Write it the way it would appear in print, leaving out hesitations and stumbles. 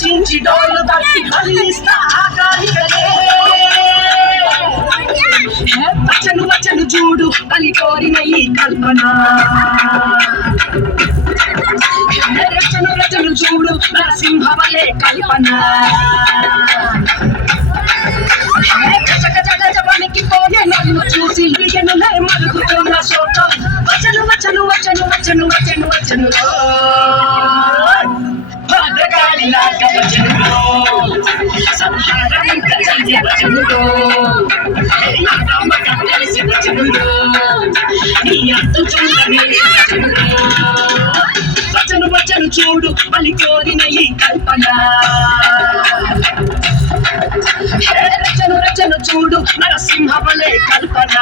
చించి డోలు తప్పి కదిలిస్తా ఆకాలికలే వచ్చను వచ్చను చూడు అని కోరిన ఈ కల్పన రచను రచను చూడు నరసింహవలే కల్పన గజగజగజవనికి పోయే నన్ను చూసి ఎనులే మరుగుతున్న శోకం వచ్చను వచ్చను వచ్చను వచ్చను వచ్చను వచ్చను భద్రకాళిలాగా వచ్చను సంహారం గజల్య వచ్చను కలిసి వచ్చను నీ అంతు చూడని వచ్చను వచ్చను చూడు మళ్ళీ కోరిన ఈ కల్పన రచను రచను చూడు నరసింహవలే కల్పన